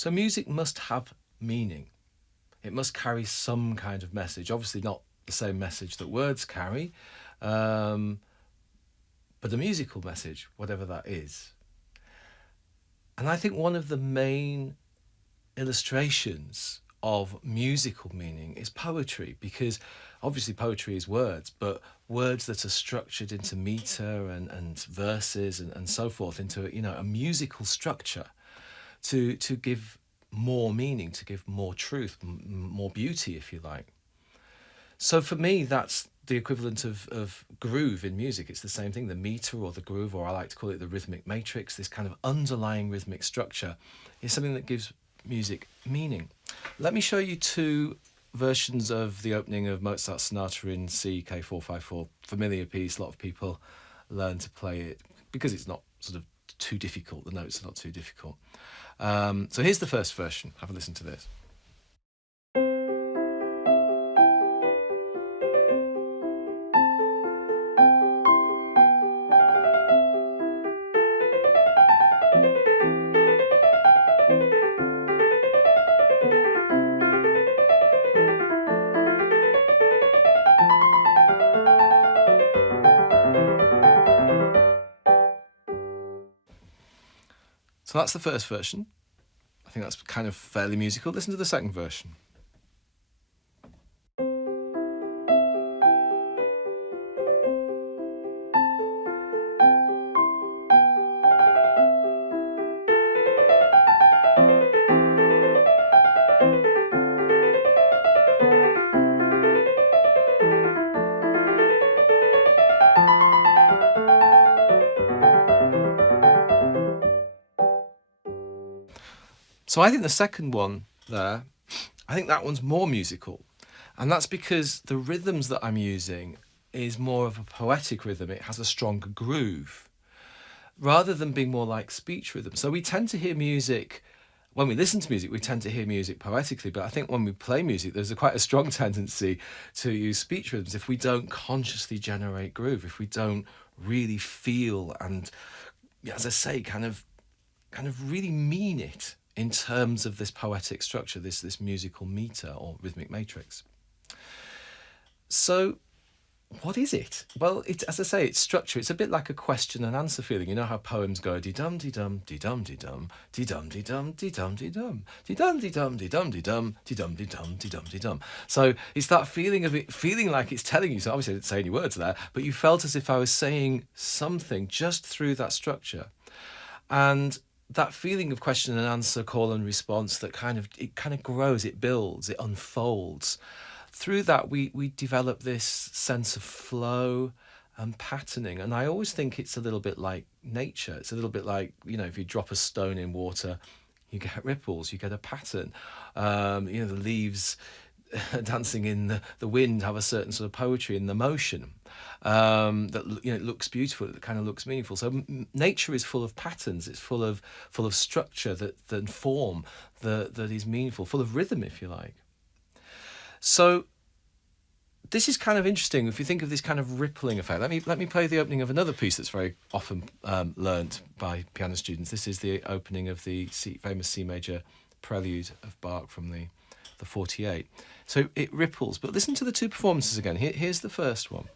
So music must have meaning. It must carry some kind of message. Obviously not the same message that words carry, but a musical message, whatever that is. And I think one of the main illustrations of musical meaning is poetry, because obviously poetry is words, but words that are structured into meter and verses and so forth, into a musical structure to give more meaning, to give more truth, more beauty, if you like. So for me, that's the equivalent of groove in music. It's the same thing, the meter or the groove, or I like to call it the rhythmic matrix. This kind of underlying rhythmic structure is something that gives music meaning. Let me show you two versions of the opening of Mozart's Sonata in C K454. Familiar piece, a lot of people learn to play it because it's not sort of too difficult. The notes are not too difficult. So here's the first version. Have a listen to this. So that's the first version. I think that's kind of fairly musical. Listen to the second version. So I think the second one there, I think that one's more musical. And that's because the rhythms that I'm using is more of a poetic rhythm. It has a stronger groove, rather than being more like speech rhythm. So we tend to hear music, when we listen to music, we tend to hear music poetically. But I think when we play music, there's quite a strong tendency to use speech rhythms if we don't consciously generate groove, if we don't really feel and, as I say, kind of really mean it in terms of this poetic structure, this musical meter or rhythmic matrix. So what is it? Well, as I say, it's structure. It's a bit like a question and answer feeling. You know how poems go dee-dum, dee-dum, dee-dum, dee-dum, dee-dum, dee-dum, dee-dum, dee-dum, dee-dum, dee-dum, dee-dum, dee-dum, dee-dum, dee-dum, dee-dum, dee-dum. So it's that feeling of it, feeling like it's telling you. So obviously I didn't say any words there, but you felt as if I was saying something just through that structure. And that feeling of question and answer, call and response, that kind of grows, it builds, it unfolds. Through that, we develop this sense of flow and patterning. And I always think it's a little bit like nature. It's a little bit like, if you drop a stone in water, you get ripples, you get a pattern. The leaves dancing in the wind have a certain sort of poetry in the motion that it looks beautiful, it kind of looks meaningful. So nature is full of patterns, it's full of structure that form that is meaningful, full of rhythm, if you like. So this is kind of interesting if you think of this kind of rippling effect. Let me play the opening of another piece that's very often learnt by piano students. This is the opening of the famous C major prelude of Bach from the 48. So it ripples, but listen to the two performances again. Here's the first one.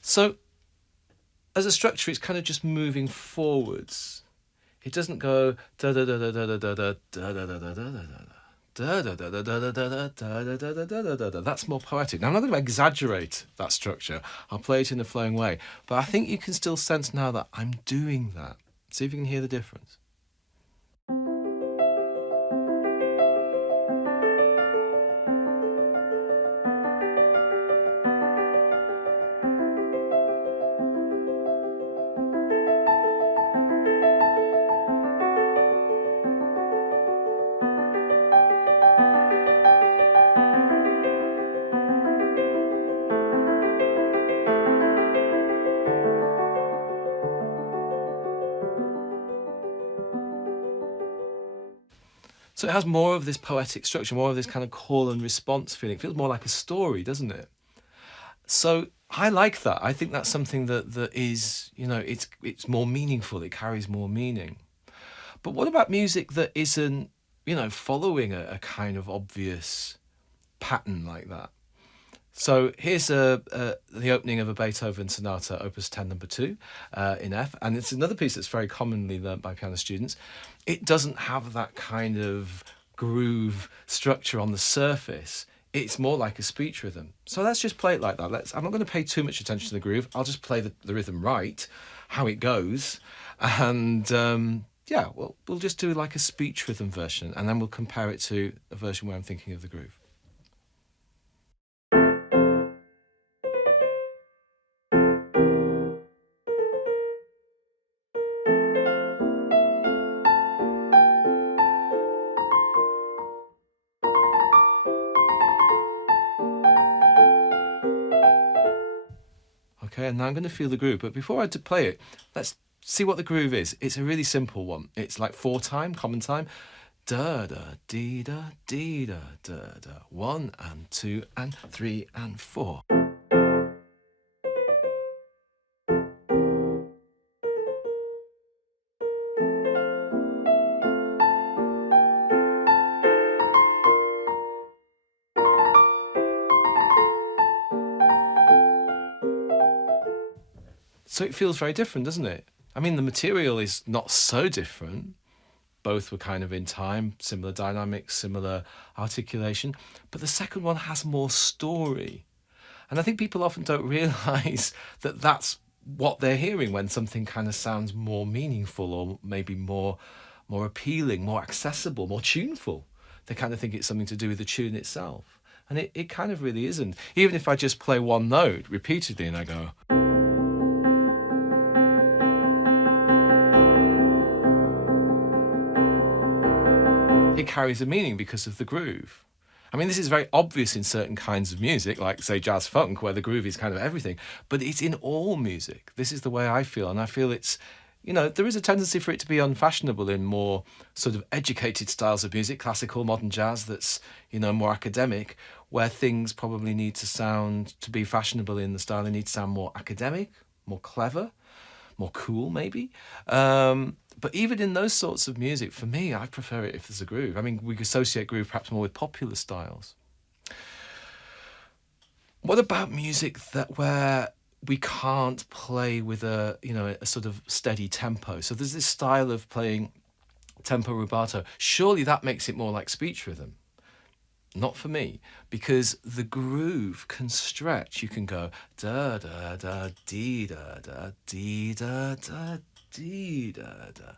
So as a structure, it's kind of just moving forwards. It doesn't go da da da da da da da da da da da da da. That's more poetic. Now, I'm not going to exaggerate that structure. I'll play it in a flowing way. But I think you can still sense now that I'm doing that. See if you can hear the difference. So it has more of this poetic structure, more of this kind of call and response feeling. It feels more like a story, doesn't it? So I like that. I think that's something that is, it's more meaningful. It carries more meaning. But what about music that isn't, following a kind of obvious pattern like that? So here's the opening of a Beethoven sonata, Opus 10, number 2, in F, and it's another piece that's very commonly learnt by piano students. It doesn't have that kind of groove structure on the surface. It's more like a speech rhythm. So let's just play it like that. I'm not going to pay too much attention to the groove. I'll just play the rhythm right, how it goes, and we'll just do like a speech rhythm version, and then we'll compare it to a version where I'm thinking of the groove. Okay, and now I'm going to feel the groove. But before I play it, let's see what the groove is. It's a really simple one. It's like 4-time, common time. Da da dee da dee da da da. 1 and 2 and 3 and 4. So it feels very different, doesn't it? I mean, the material is not so different. Both were kind of in time, similar dynamics, similar articulation. But the second one has more story. And I think people often don't realise that that's what they're hearing when something kind of sounds more meaningful or maybe more appealing, more accessible, more tuneful. They kind of think it's something to do with the tune itself. And it kind of really isn't. Even if I just play one note repeatedly and I go... it carries a meaning because of the groove. I mean, this is very obvious in certain kinds of music, like, say, jazz funk, where the groove is kind of everything, but it's in all music. This is the way I feel, and I feel it's, there is a tendency for it to be unfashionable in more sort of educated styles of music, classical, modern jazz, that's, more academic, where things probably need to be fashionable in the style. They need to sound more academic, more clever, more cool, maybe. But even in those sorts of music, for me, I prefer it if there's a groove. I mean, we associate groove perhaps more with popular styles. What about music where we can't play with a sort of steady tempo? So there's this style of playing tempo rubato. Surely that makes it more like speech rhythm. Not for me, because the groove can stretch. You can go da da da dee da da dee da da dee da da.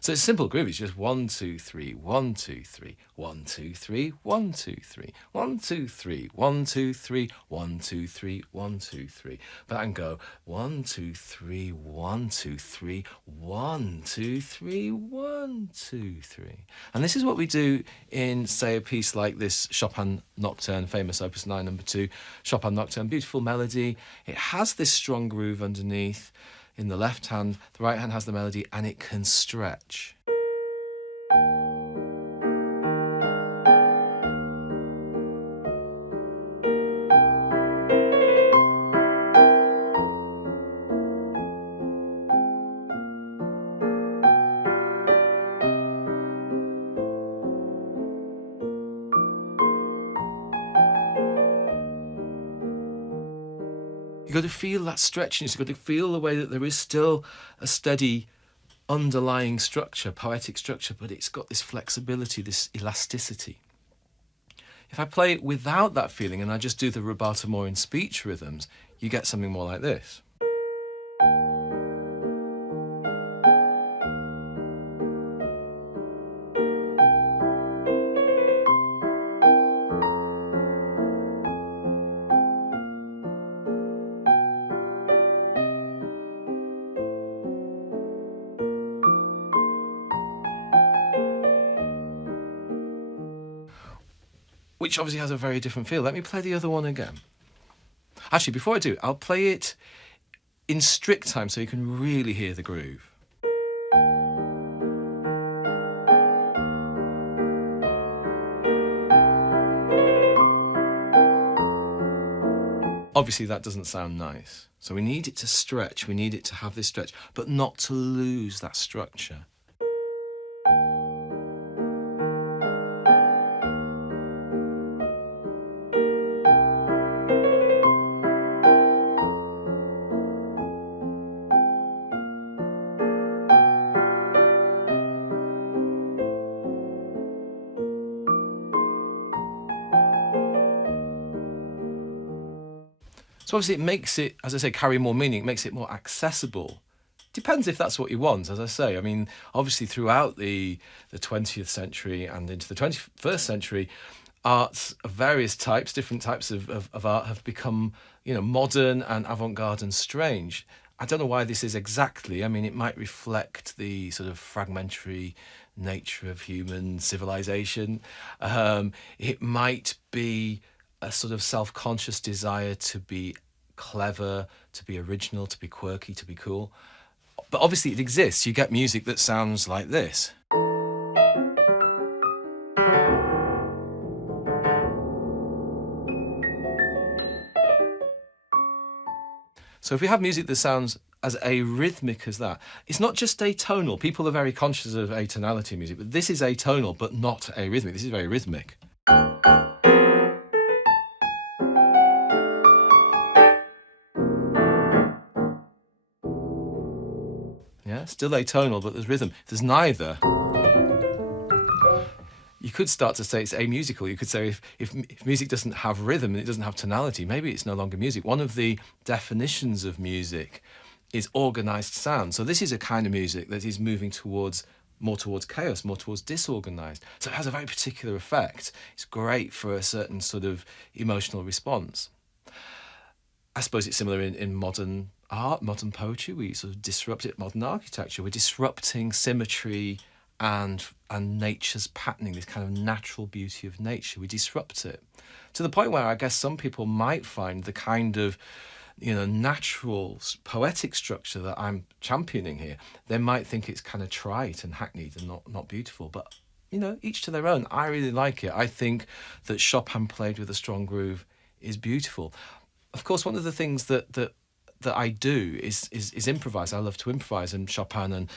So it's a simple groove. It's just 1 2 3 1 2 3 1 2 3 1 2 3 1 2 3 1 2 3 1 2 3 1 2 3. But I can go 1 2 3 1 2 3 1 2 3 1 2 3. And this is what we do in, say, a piece like this Chopin Nocturne, famous Opus 9, number 2, Chopin Nocturne. Beautiful melody. It has this strong groove underneath. In the left hand, the right hand has the melody, and it can stretch. You've got to feel that stretchiness. You've got to feel the way that there is still a steady underlying structure, poetic structure, but it's got this flexibility, this elasticity. If I play it without that feeling and I just do the rubato more in speech rhythms, you get something more like this. Which obviously has a very different feel. Let me play the other one again. Actually, before I do, I'll play it in strict time so you can really hear the groove. Obviously, that doesn't sound nice. So we need it to stretch, we need it to have this stretch, but not to lose that structure. So obviously it makes it, as I say, carry more meaning, it makes it more accessible. Depends if that's what you want, as I say. I mean, obviously throughout the 20th century and into the 21st century, arts of various types, different types of art have become, modern and avant-garde and strange. I don't know why this is exactly. I mean, it might reflect the sort of fragmentary nature of human civilization. It might be a sort of self-conscious desire to be clever, to be original, to be quirky, to be cool. But obviously it exists. You get music that sounds like this. So if we have music that sounds as arrhythmic as that, it's not just atonal. People are very conscious of atonality in music, but this is atonal, but not arrhythmic. This is very rhythmic. Yeah, still atonal, but there's rhythm. There's neither. You could start to say it's amusical. You could say if music doesn't have rhythm and it doesn't have tonality, maybe it's no longer music. One of the definitions of music is organised sound. So this is a kind of music that is moving more towards chaos, more towards disorganised. So it has a very particular effect. It's great for a certain sort of emotional response. I suppose it's similar in modern art, modern poetry. We sort of disrupt it. Modern architecture, we're disrupting symmetry and nature's patterning, this kind of natural beauty of nature. We disrupt it to the point where I guess some people might find the kind of natural poetic structure that I'm championing here, they might think it's kind of trite and hackneyed and not beautiful. But each to their own. I really like it. I think that Chopin played with a strong groove is beautiful. Of course, one of the things that I do is improvise. I love to improvise, and Chopin and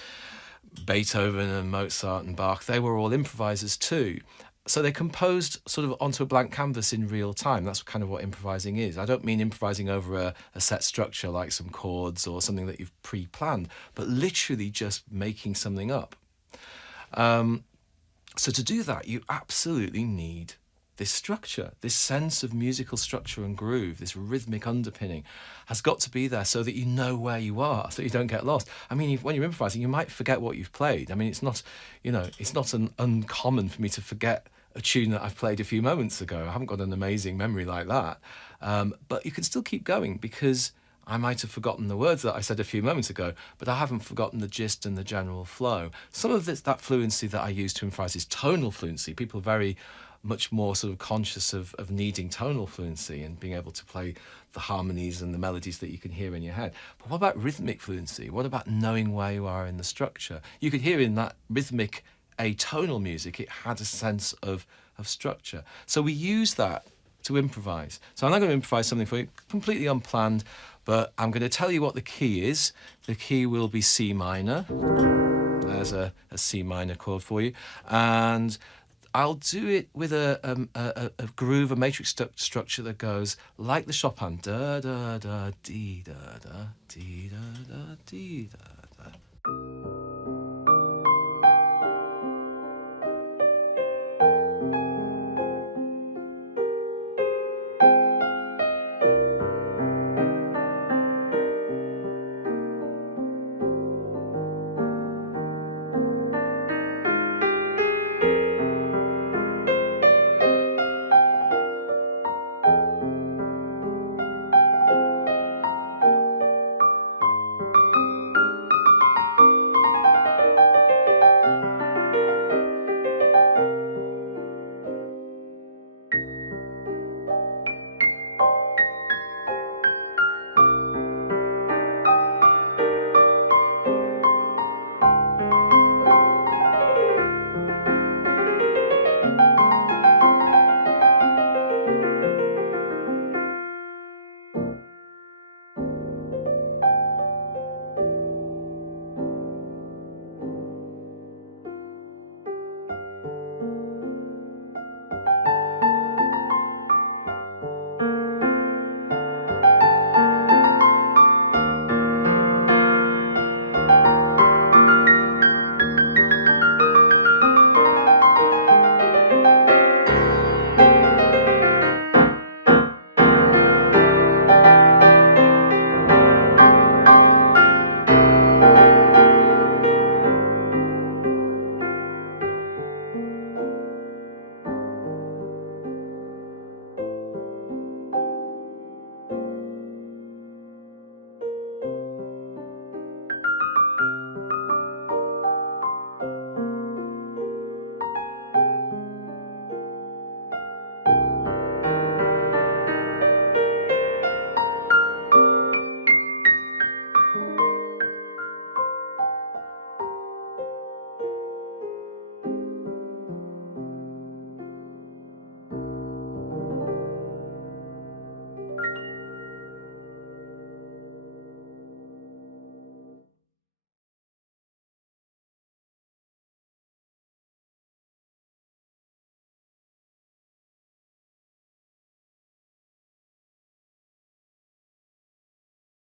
Beethoven and Mozart and Bach, they were all improvisers too. So they composed sort of onto a blank canvas in real time. That's kind of what improvising is. I don't mean improvising over a set structure like some chords or something that you've pre-planned, but literally just making something up. So to do that, you absolutely need this structure, this sense of musical structure and groove, this rhythmic underpinning has got to be there so that you know where you are, so you don't get lost. I mean, when you're improvising, you might forget what you've played. I mean, it's not uncommon for me to forget a tune that I've played a few moments ago. I haven't got an amazing memory like that. But you can still keep going because I might have forgotten the words that I said a few moments ago, but I haven't forgotten the gist and the general flow. Some of that fluency that I use to improvise is tonal fluency. People are very much more sort of conscious of needing tonal fluency and being able to play the harmonies and the melodies that you can hear in your head. But what about rhythmic fluency? What about knowing where you are in the structure? You could hear in that rhythmic atonal music, it had a sense of structure. So we use that to improvise. So I'm not going to improvise something for you, completely unplanned, but I'm going to tell you what the key is. The key will be C minor. There's a C minor chord for you. And I'll do it with a groove, a matrix structure that goes like the Chopin. Da da da dee da da dee da da dee da.